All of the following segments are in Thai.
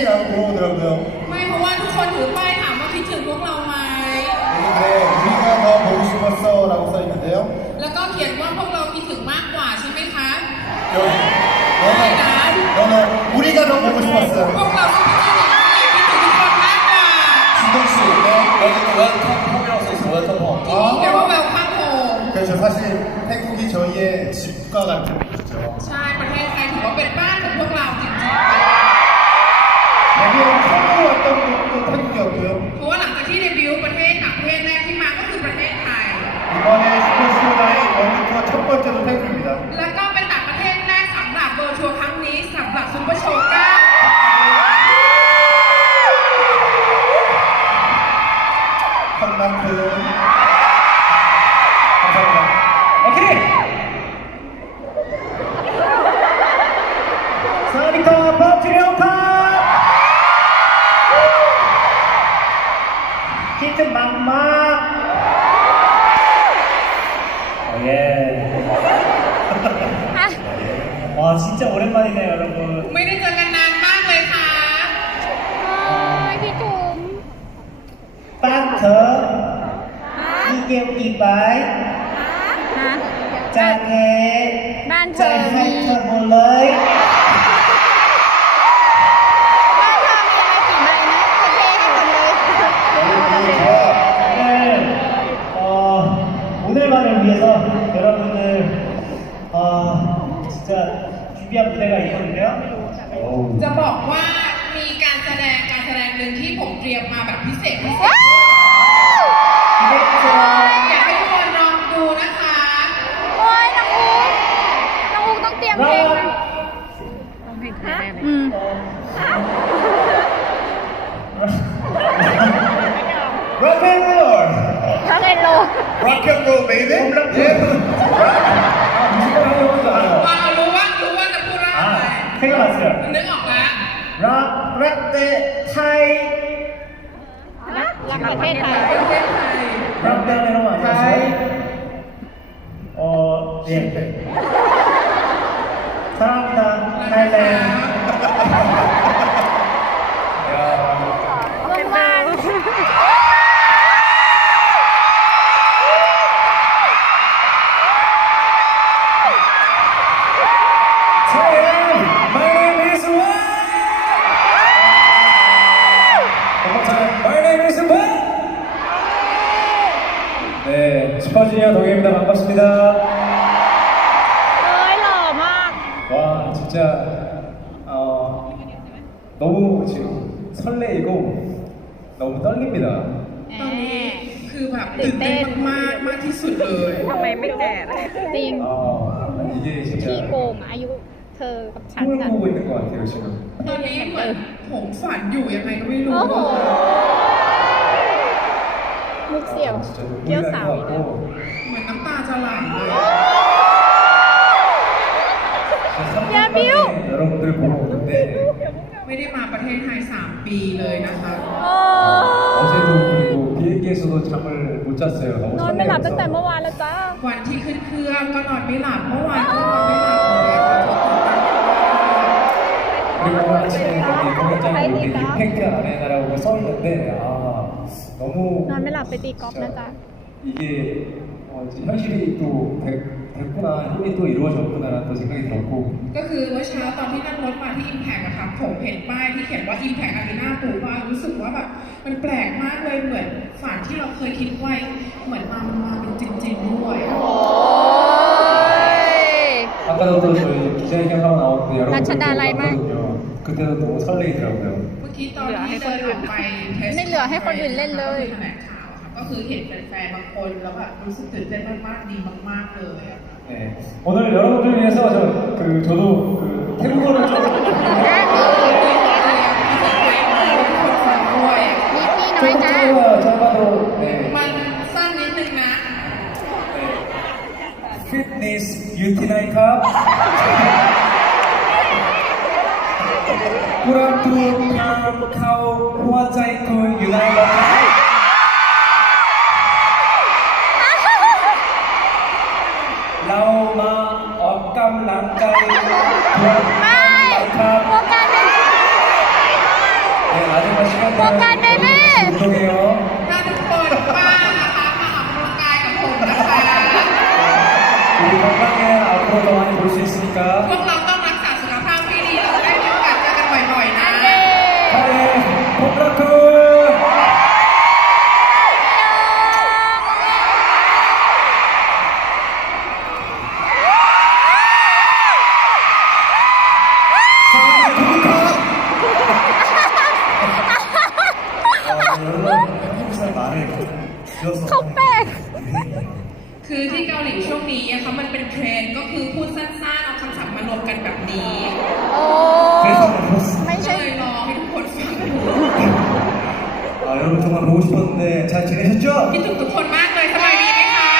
싶었지라고 물어보더라고요. ไม่เพราะว่าทุกคนถือป้ายถามว่าคิดถึงพวกเราไหม 여기 네, 우리가 더 보고 싶었어라고 써 있는데요. แล้วก็เขียนว่าพวกเราคิดถึงมากกว่าใช่ไหมคะ 여기 너는 너는 우리가 더 보고 พว 싶었어요. กเราคิดถึงคิดถึงทุกคนมากกว่า 진동 씨, 네, 여기도 웰컴홈이라고 써 있어. 웰컴홈. ที่นี่แปลว่า welcome home 그렇죠. 사실 태국이 저희의 집과 같은 곳이죠. ใช่ประเทศไทยถือว่าเป็นบ้านของพวกเราจริง 데뷔 처음 왔던 곳도 태국이었고요. 진짜 준비한 무대가 있거든요. จะบอกว่ามีการแสดงการแสดงหนึ่งที่ผมเตรียมมาแบบพิเศษพิเศษ ว้าว อยากให้ทุกคนลองดูนะคะ โอ้ยน้องอุ๊กน้องอุ๊กต้องเตรียมเพลงมาอืม 락앤롤 ทั้งเอ็นโล 락앤롤 베이비 ก็มาเสือกนึกออกไหมรักระเทศไทยรักประเทศไทยรักเตะในระหว่างไทยอ๋อเรียน 너무 떨립니다. ตอนนี้คือแบบตื่นเต้นมากๆมากที่สุดเลย ทำไมไม่แก่จริง 어, 이게 พี่ 진짜 โกงอายุเธอกับฉัน 꿈을 กัน 꾸고 있는 것 같아요 지금. ตอนนี้เหมือนผมฝันอยู่ยังไงก็ไม่รู้ โอ้โห อะ มุกเสี่ยว 진짜 เกี้ยว 눈물이 สาว 날 อีก 것 แล้ว 같고 เหมือนน้ำตาจะไหลเลย 진짜 야, 미우! 3년 여러분들 보러 오는데 ไม่ได้มาประเทศไทย 3 ปีเลยนะคะ โอ้ 어제도 그리고 비행기에서도 잠을 못 잤어요. 너무 นอนไม่หลับตั้งแต่ 설레서. เมื่อวานแล้วจ้า วันที่ขึ้นเครื่องก็นอนไม่หลับเมื่อวานก็นอนไม่หลับเลยค่ะเพราะตื่นเต้นมาก 그리고 아침에 여기 공연장에 여기 임팩트 아레나라고 써 있는데 아 너무 นอนไม่หลับไปตีกอล์ฟนะจ๊ะ 이게 어, 이제 현실이 또 됐, 됐구나 힘이 또 이루어졌구나라는 또 생각이 들었고 ก็คือเมื่อเช้าตอนที่นั่งรถมาที่ Impact อะครับผมเห็นป้ายที่เขียนว่า Impact Arena ปูว่ารู้สึกว่าแบบมันแปลกมากเลยเหมือนฝันที่เราเคยคิดไว้เหมือนมามันมาเป็นจริงๆด้วยอะ โอ้ย 아까도 또 저희 기자회견 하고 나왔는데 여러분들 난천다 라이마. 봤거든요. 그때도 너무 설레이더라고요. เมื่อกี้ตอนที่เดินออกไปเทส ไม่เหลือให้คนอื่นเล่นเลย แถลงข่าวครับ ก็คือเห็นแฟนๆบางคนแล้วแบบรู้สึกตื่นเต้นมากๆดีมากๆเลยอะ 네. 오늘 여러분들 위해서 저, 그, 저도 그 태국어를 좀 นะมี คนฟังด้วยอะ มีพี่น้อยจ้า 조금 짧아도 네. มันสั้นนิดนึงนะ 피트니스 유티나이캅 꾸랑투 마지막 시간 뭔가 동안 네네. 운동해요. ถ้าทุกคนว่างนะคะมาออกกำลังกายกับผมนะคะ 우리 건강해 앞으로 더 많이 볼 수 있으니까 พวกเราต้องรักษา เขาแปลก คือที่เกาหลีช่วงนี้อะค่ะมันเป็นเทรนด์ก็คือพูดสั้นๆเอาคำศัพท์มารวมกันแบบนี้ โอ้ 그래서 불렀어. ไม่ ก็ ใช่ เลยรอให้ทุกคนฟัง 아, 여러분 정말 보고 싶었는데 잘 지내셨죠? คิดถึงทุกคนมากเลยสบายดีไหมคะ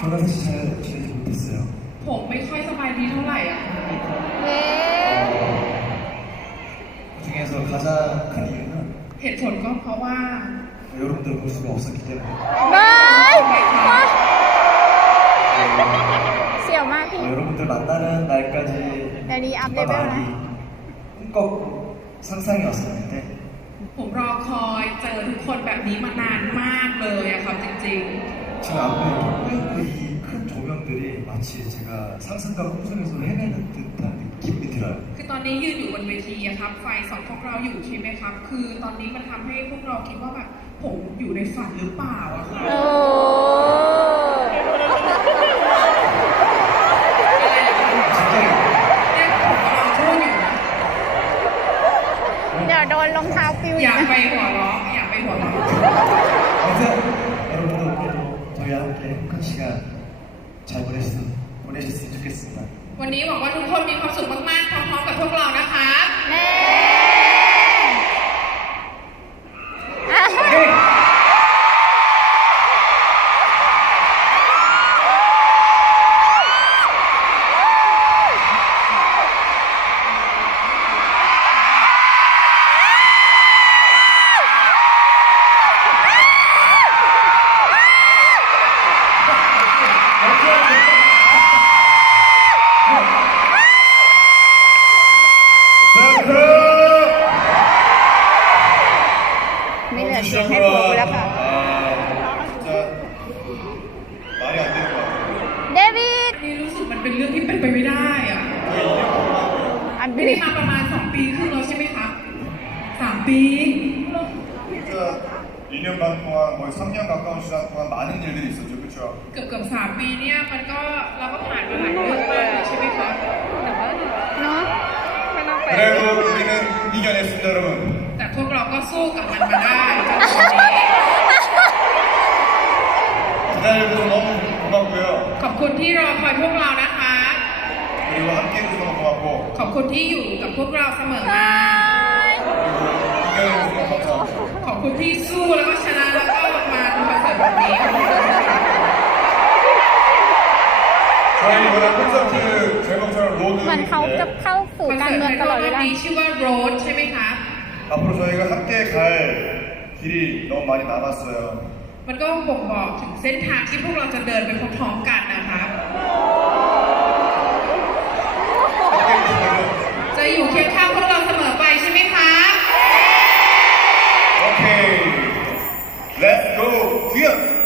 저는 사실 실 เหตุผลก็เพราะว่า 여러분들 볼 수가 없었기 때문에 บายเสี่ยวมากพี่ 어, 여러분들 만나는 날까지 내리 앞 정말 레벨 많이 꿈꿨고 상상이 왔었는데 ผมรอคอยเจอทุกคนแบบนี้มานานมากเลยอะครับจริง 지금 앞에 뿌옇고 이큰 조명들이 마치 제가 상상과 꿈 속에서 헤매는 듯한 คิดไม่ทัน คือตอนนี้ยืนอยู่บนเวทีอะครับ ไฟสองพวกเราอยู่ใช่ไหมครับ คือตอนนี้มันทำให้พวกเราคิดว่าแบบผมอยู่ในฝันหรือเปล่าอะครับ อัน ไม่ บิ ได้ ลิ มาประมาณ 2 ปีครึ่งแล้วใช่ไหมคะ3ปี 진짜 2년 반 동안 거의 3년 가까운 시간 동안 많은 일들이 있었죠 그렇죠? เกือบเกือบๆสามปีเนี่ยมันก็เราก็ผ่านมาหลายเรื่องมากเลยใช่ไหมคะ เนาะ 그래도 우리는 이겨냈습니다 여러분 แต่พวกเราก็สู้กับมันมาได้จนวันนี้ 기다려줘서 너무 고맙고요 ขอบคุณที่รอคอยพวกเรานะ ขอบคุณที่อยู่กับพวกเราเสมอ บา มา ย 그리고 이겨내줘서 감사합니다 ขอบคุณที่สู้แล้วก็ชนะแล้วก็มาดูคอนเสิร์ตแบบนี้ขอบคุณค่ะ 저희 이번에 콘서트 제목처럼 เหมือนเขาจะ 로드인데 เข้าสู่ คอน การ เสิร์ต เมือง ใน ต ร ล อ อบ ดเวลา นี้ชื่อว่า Road ใช่ไหมคะ 앞으로 저희가 함께 갈 길이 너무 많이 남았어요 มันก็บ่งบอกถึงเส้นทางที่พวกเราจะเดินไปพร้อมๆกันนะคะ Let's go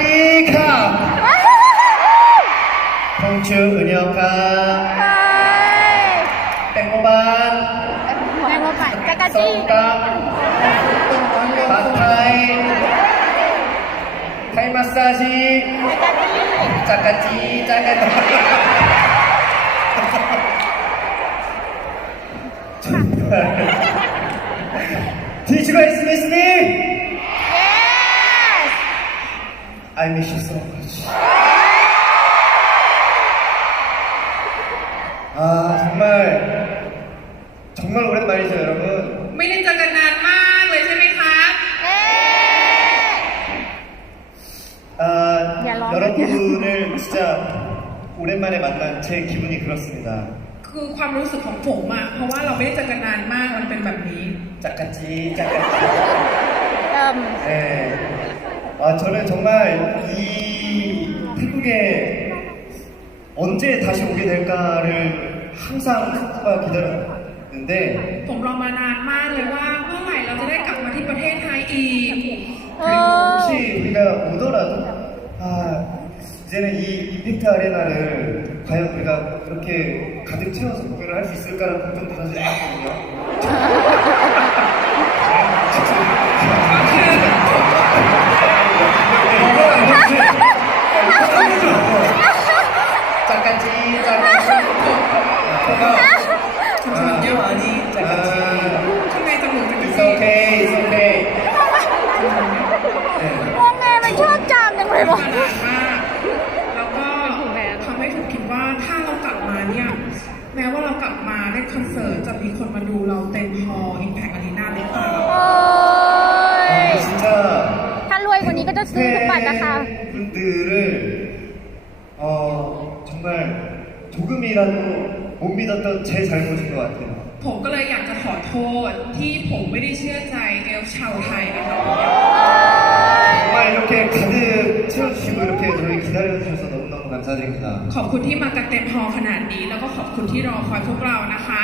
ดีค่ะคงชื่อเดียวกันเงโมบานเป็นบานกะกะจี้ตามผัดไทยไทยมาสซาจิจักรจีจักรจีที่ช่วยสิสนี่ I miss you so much. 아 정말 정말 오랜만이죠 여러 분. ไม่ได้เจอกันนานมากเลยใช่ไหมคะ아 야, 러 브. 여러분을 진짜 오랜만에 만난 제 기분이 그렇습니 다. คือความรู้สึกของผมอะเพราะว่าเราไม่ได้เจอกันนานมากมันเป็นแบบนี้จักกะจี가지 작가 지. 음. 네. 아 저는 정말 이 태국에 언제 다시 오게 될까를 항상 꿈과 기다렸는데 ผมรอมานานมากเลยว่าเมื่อไหร่เราจะได้กลับมาที่ประเทศไทยอีก เอ 그리고 อ 혹시 우리가 오더라도 아 이제는 이 임팩트 아레나를 과연 우리가 그렇게 가득 채워서 공연을 할 수 있을까라는 걱정도 사실 했거든요. มีคนมาดูเราเต็มฮอลล์อิมแพคอารีนาหรือเปล่า โอ้ย 아, 진짜 ถ้ารวยกว่านี้ก็จะซื้อทุกบัตรนะคะ 팬분들을 어, 정말 조금이라도 못 믿었던 제 잘못인 것 같아요. ผมก็เลยอยากจะขอโทษที่ผมไม่ได้เชื่อใจเอลชาวไทยนะครับ 정말 이렇게 가득 채워주시고 이렇게 저희 기다려주셔서 너무너무 감사드립니다. ขอบคุณที่มากันเต็มฮอลล์ขนาดนี้ แล้วก็ขอบคุณที่รอคอยพวกเรานะคะ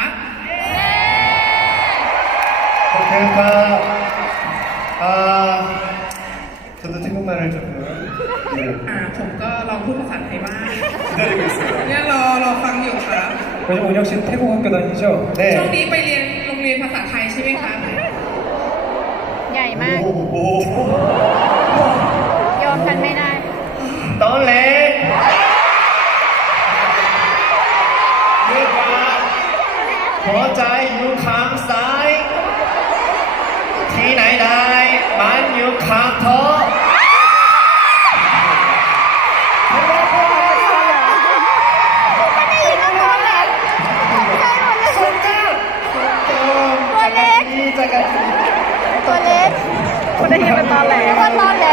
그러니까 아 저도 태국말을 조금 네, อ่าผมก็ลองพูดภาษาไทยบ้าง 기다리고 있어요. เนี่ยรอรอฟังอยู่ครับ 요즘 은혁 씨 태국 학교 다니죠? ช่วง 네. นี้ไปเรียนโรงเรียนภาษาไทยใช่ไหมคะ ใหญ่มาก 오, 오, ไม่ได้ยินเป็นตอนแหลว่าตอนแหล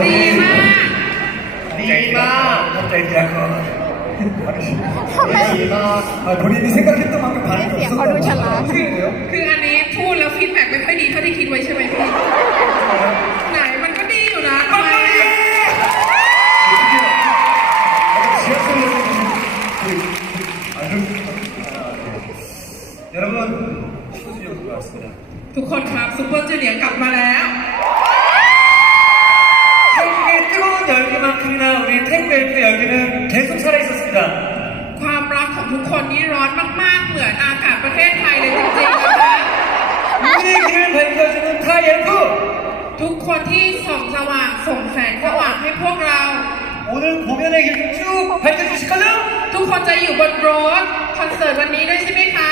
ดีมาก ดีมากทำใจเดียวก่อนดีมากพอดีดิฉันก็คิดต้องมาเป็นพันเสียงเขาดูฉลาดคือคืออันนี้พูดแล้วฟีดแบ็กไม่ค่อยดีเท่าที่คิดไว้ใช่ไหมพี่ไหนมันก็ดีอยู่นะทำไมทุกคนครับซุปเปอร์เจเนียกลับมาแล้ว 그 열기는 계속 살아 있었습니다. ความรักของทุกคนนี่ร้อนมากๆ เหมือนอากาศประเทศไทยเลยจริงๆนะคะ 우리의 길을 밝혀주는 타이엠프 ทุกคนที่ส่องสว่างส่งแสงสว่างให้พวกเรา 오늘 공연의 길을 쭉 밝혀주실 거죠? ทุกคนจะอยู่บนรถคอนเสิร์ตวันนี้ด้วยใช่ไหมคะ